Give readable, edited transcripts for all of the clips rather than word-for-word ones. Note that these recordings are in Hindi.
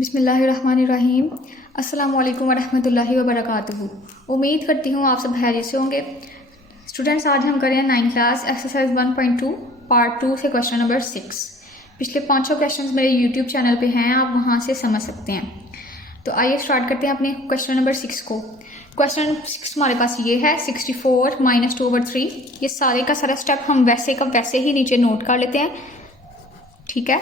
बिस्मिल्लाहिर्रहमानिर्रहीम। अस्सलाम वालेकुम वरहमतुल्लाहि वबरकातुहू। उम्मीद करती हूँ आप सब खैरियत से होंगे। स्टूडेंट्स, आज हम करें 9th क्लास एक्सरसाइज 1.2 पार्ट 2 से क्वेश्चन नंबर 6। पिछले 500 क्वेश्चंस मेरे यूट्यूब चैनल पे हैं, आप वहाँ से समझ सकते हैं। तो आइए स्टार्ट करते हैं अपने क्वेश्चन नंबर 6 को। क्वेश्चन 6 हमारे पास ये है 64 - 2/3। ये सारे का सारा स्टेप हम वैसे का वैसे ही नीचे नोट कर लेते हैं, ठीक है।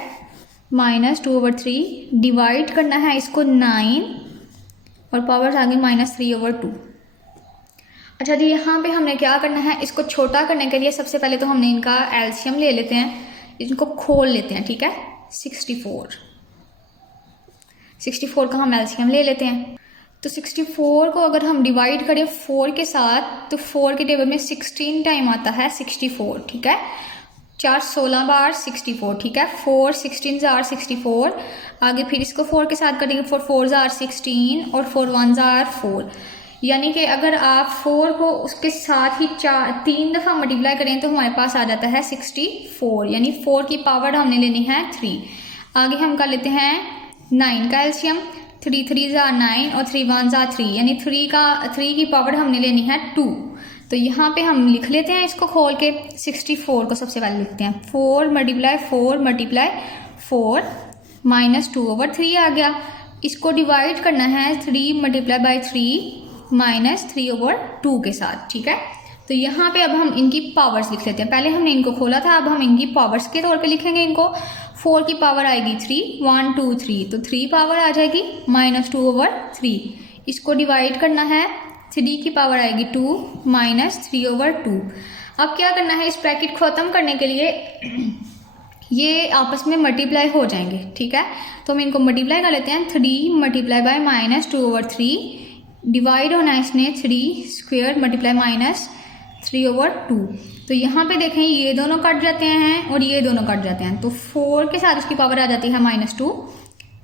-2/3 डिवाइड करना है इसको 9 और पावर्स आगे -3/2। अच्छा जी, यहाँ पे हमने क्या करना है, इसको छोटा करने के लिए सबसे पहले तो हमने इनका एलसीएम ले लेते हैं, इनको खोल लेते हैं, ठीक है। 64 का हम एलसीएम ले लेते हैं। तो 64 को अगर हम डिवाइड करें 4 के साथ तो 4 के टेबल में 16 टाइम आता है 64, ठीक है। 4 16 बार 64, ठीक है। 4 16 जार 64। आगे फिर इसको 4 के साथ करेंगे, 4 4 जार 16 और 4 1 जार 4। यानी कि अगर आप 4 को उसके साथ ही 3 दफ़ा मल्टीप्लाई करें तो हमारे पास आ जाता है 64। यानी 4 की पावर हमने लेनी है 3। आगे हम कर लेते हैं 9 का एलसीएम। 3 3 जार 9 और 3 1 जार 3, यानी 3 की पावर हमने लेनी है 2। तो यहाँ पे हम लिख लेते हैं इसको खोल के। 64 को सबसे पहले लिखते हैं 4 × 4 × 4 -2/3 आ गया। इसको डिवाइड करना है 3 × 3 -3/2 के साथ, ठीक है। तो यहाँ पे अब हम इनकी पावर्स लिख लेते हैं। पहले हमने इनको खोला था, अब हम इनकी पावर्स के तौर पे लिखेंगे इनको। 4 की पावर आएगी 3, 1 2 3, तो 3 पावर आ जाएगी -2/3। इसको डिवाइड करना है, 3 की पावर आएगी 2 -3/2। अब क्या करना है, इस ब्रैकेट को ख़त्म करने के लिए ये आपस में मल्टीप्लाई हो जाएंगे, ठीक है। तो हम इनको मल्टीप्लाई कर लेते हैं। 3 × -2/3 डिवाइड होना है इसने 3² -3/2। तो यहाँ पे देखें ये दोनों कट जाते हैं और ये दोनों कट जाते हैं, तो 4 के साथ उसकी पावर आ जाती है -2।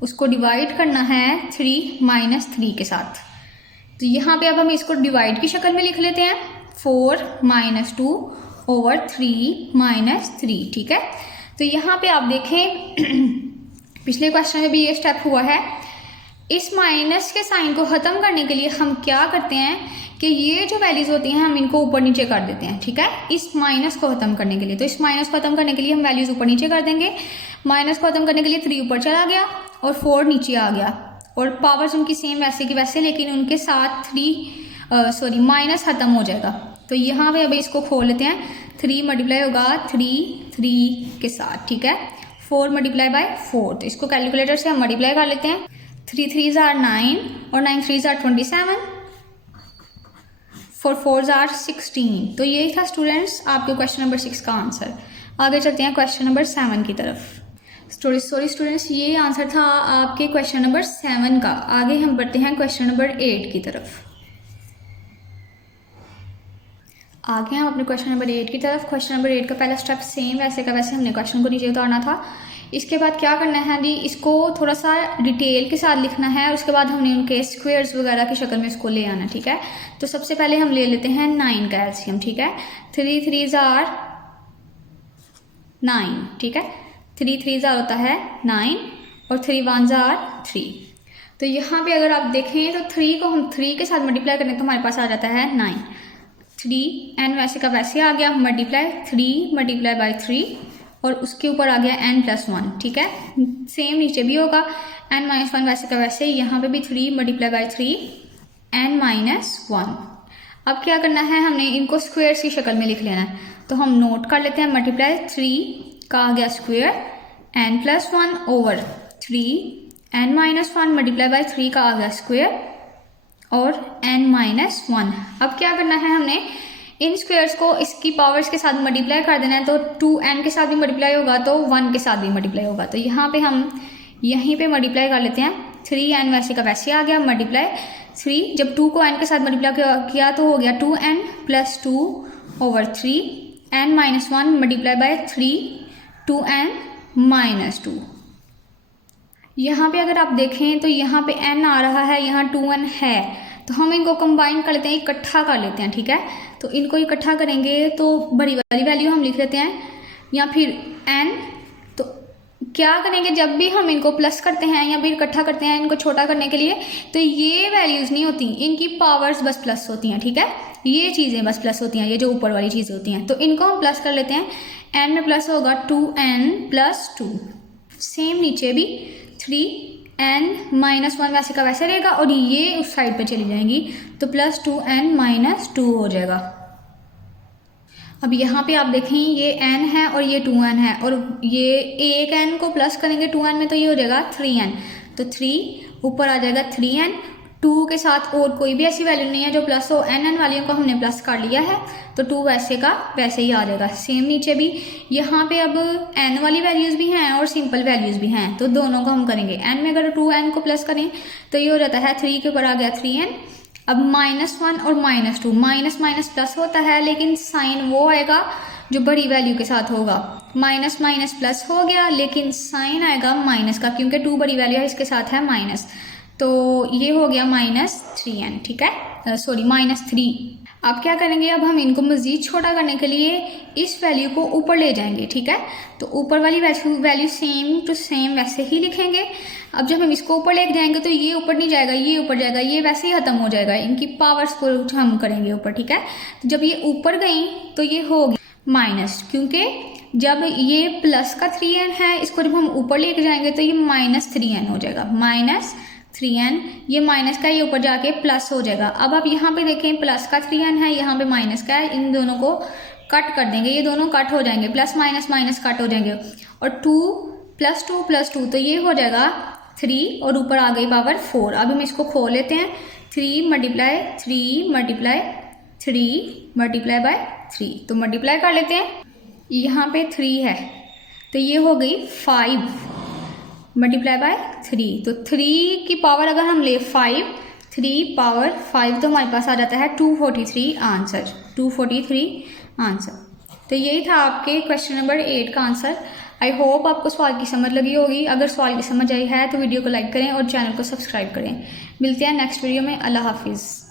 उसको डिवाइड करना है 3 -3 के साथ। तो यहाँ पे अब हम इसको डिवाइड की शक्ल में लिख लेते हैं, 4 -2/3 -3, ठीक है। तो यहाँ पे आप देखें पिछले क्वेश्चन में भी ये स्टेप हुआ है। इस माइनस के साइन को ख़त्म करने के लिए हम क्या करते हैं कि ये जो वैल्यूज़ होती हैं हम इनको ऊपर नीचे कर देते हैं, ठीक है, इस माइनस को ख़त्म करने के लिए। तो इस माइनस को ख़त्म करने के लिए हम वैल्यूज़ ऊपर नीचे कर देंगे। माइनस को ख़त्म करने के लिए 3 ऊपर चला गया और 4 नीचे आ गया, और पावर्स उनकी सेम वैसे की वैसे, लेकिन उनके साथ माइनस ख़त्म हो जाएगा। तो यहाँ पे अभी इसको खोल लेते हैं। 3 मल्टीप्लाई होगा 3 के साथ, ठीक है। 4 × 4, तो इसको कैलकुलेटर से हम मल्टीप्लाई कर लेते हैं। 3 3 जार 9 और 9 3 जार 27, 4 4 जार 16। तो यही था स्टूडेंट्स आपके क्वेश्चन नंबर 6 का आंसर। आगे चलते हैं क्वेश्चन नंबर 7 की तरफ। सॉरी स्टूडेंट्स, ये आंसर था आपके क्वेश्चन नंबर 7 का। आगे हम बढ़ते हैं क्वेश्चन नंबर 8 की तरफ। आगे हम अपने क्वेश्चन नंबर 8 की तरफ। क्वेश्चन नंबर 8 का पहला स्टेप सेम वैसे का वैसे हमने क्वेश्चन को नीचे उतारना था। इसके बाद क्या करना है जी, इसको थोड़ा सा डिटेल के साथ लिखना है। उसके बाद हमने उनके स्क्वेयर्स वगैरह की शक्ल में इसको ले आना, ठीक है। तो सबसे पहले हम ले लेते हैं 9 का एलसीएम, ठीक है। 3 3 जार 9, ठीक है। 3 3 जार होता है 9 और 3 1 जार 3। तो यहाँ पे अगर आप देखें तो 3 को हम 3 के साथ मल्टीप्लाई करें तो हमारे पास आ जाता है 9। 3 n वैसे का वैसे आ गया, मल्टीप्लाई 3 × 3 और उसके ऊपर आ गया n+1, ठीक है। सेम नीचे भी होगा n-1 वैसे का वैसे, यहाँ पे भी 3 × 3 n-1। अब क्या करना है, हमने इनको स्क्वेयर्स की शक्ल में लिख लेना है। तो हम नोट कर लेते हैं, मल्टीप्लाई 3 का आ गया स्क्वेयर n+1/3, n-1 मल्टीप्लाई 3 का आ गया स्क्वेयर और n-1। अब क्या करना है, हमने इन स्क्वेयर्स को इसकी पावर्स के साथ मल्टीप्लाई कर देना है। तो 2n के साथ भी मल्टीप्लाई होगा तो 1 के साथ भी मल्टीप्लाई होगा। तो यहाँ पे हम यहीं पे मल्टीप्लाई कर लेते हैं। 3n वैसे का वैसे आ गया, मल्टीप्लाई 3, जब 2 को n के साथ मल्टीप्लाई किया तो हो गया 2n + 2/3 n-1 मल्टीप्लाई 3 2n - 2। यहाँ पे अगर आप देखें तो यहाँ पे n आ रहा है, यहाँ 2n है, तो हम इनको कंबाइन कर लेते हैं, इकट्ठा कर लेते हैं, ठीक है। तो इनको इकट्ठा करेंगे तो बड़ी वाली वैल्यू हम लिख लेते हैं, या फिर n, तो क्या करेंगे जब भी हम इनको प्लस करते हैं या फिर इकट्ठा करते हैं इनको छोटा करने के लिए, तो ये वैल्यूज़ नहीं होती, इनकी पावर्स बस प्लस होती हैं, ठीक है। ये चीज़ें बस प्लस होती हैं, ये जो ऊपर वाली चीज़ें होती हैं, तो इनको हम प्लस कर लेते हैं। n में प्लस होगा 2n+2, सेम नीचे भी 3n-1 वैसे का वैसे रहेगा और ये उस साइड पे चली जाएंगी, तो +2n-2 हो जाएगा। अब यहाँ पे आप देखें ये n है और ये 2n है, और ये एक n को प्लस करेंगे 2n में तो ये हो जाएगा 3n, तो 3 ऊपर आ जाएगा 3n, 2 के साथ और कोई भी ऐसी वैल्यू नहीं है जो प्लस हो, n वालियों को हमने प्लस कर लिया है, तो 2 वैसे का वैसे ही आ जाएगा। सेम नीचे भी यहाँ पे अब n वाली वैल्यूज़ भी हैं और सिंपल वैल्यूज़ भी हैं, तो दोनों को हम करेंगे। n में अगर 2n को प्लस करें तो ये हो जाता है 3 के ऊपर आ गया 3n। अब -1 और -2, माइनस माइनस प्लस होता है, लेकिन साइन वो आएगा जो बड़ी वैल्यू के साथ होगा। माइनस माइनस प्लस हो गया, लेकिन साइन आएगा माइनस का, क्योंकि 2 बड़ी वैल्यू है, इसके साथ है माइनस, तो ये हो गया -3n, ठीक है, सॉरी -3। अब क्या करेंगे, अब हम इनको मज़ीद छोटा करने के लिए इस वैल्यू को ऊपर ले जाएंगे, ठीक है। तो ऊपर वाली वैल्यू सेम टू सेम वैसे ही लिखेंगे। अब जब हम इसको ऊपर ले जाएंगे तो ये ऊपर नहीं जाएगा, ये ऊपर जाएगा, ये वैसे ही ख़त्म हो जाएगा, इनकी पावर्स को हम करेंगे ऊपर, ठीक है। तो जब ये ऊपर गई तो ये होगी माइनस, क्योंकि जब ये प्लस का 3n है, इसको जब हम ऊपर लेके जाएंगे तो ये -3n हो जाएगा, -3n, ये माइनस का ये ऊपर जाके प्लस हो जाएगा। अब आप यहाँ पे देखें प्लस का 3n है, यहाँ पे माइनस का है, इन दोनों को कट कर देंगे, ये दोनों कट हो जाएंगे, प्लस माइनस माइनस कट हो जाएंगे, और 2 + 2 तो ये हो जाएगा 3 और ऊपर आ गई पावर 4। अब हम इसको खोल लेते हैं, 3 × 3 तो मल्टीप्लाई कर लेते हैं। यहाँ पे 3 है तो ये हो गई 5 × 3, तो 3 की पावर अगर हम ले 5, 3 पावर 5 तो हमारे पास आ जाता है 243 आंसर, 243 आंसर। तो यही था आपके क्वेश्चन नंबर 8 का आंसर। आई होप आपको सवाल की समझ लगी होगी। अगर सवाल की समझ आई है तो वीडियो को लाइक करें और चैनल को सब्सक्राइब करें। मिलते हैं नेक्स्ट वीडियो में। अल्लाह हाफिज़।